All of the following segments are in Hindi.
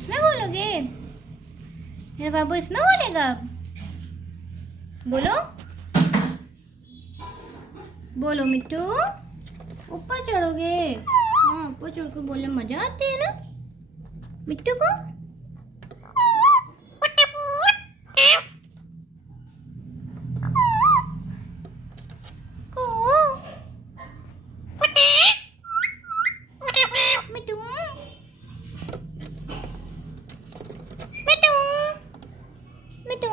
इसमें बोलोगे? मेरा बाबू इसमें बोलेगा? बोलो बोलो मिट्टू। ऊपर चढ़ोगे? हाँ, ऊपर चढ़ के बोलने मजा आती है ना मिट्टू को। मिट्टू मिट्टू मिट्टू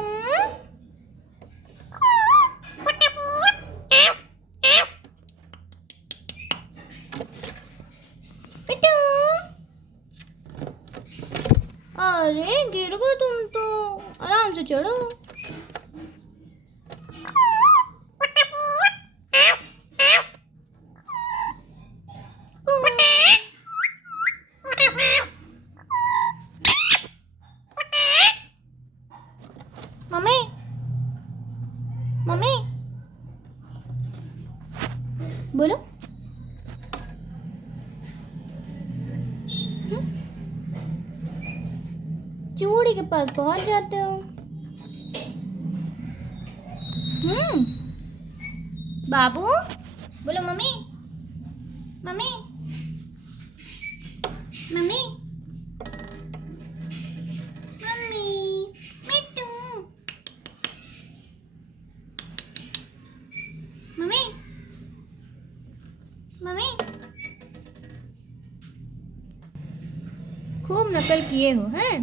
मिट्टू। अरे गिर गए तुम तो, आराम से चढ़ो। मम्मी मम्मी बोलो। चूड़ी के पास पहुंच जाते हो। बाबू बोलो मम्मी मम्मी मम्मी मम्मी मिट्टू मम्मी मम्मी। खूब नकल किए हो हैं।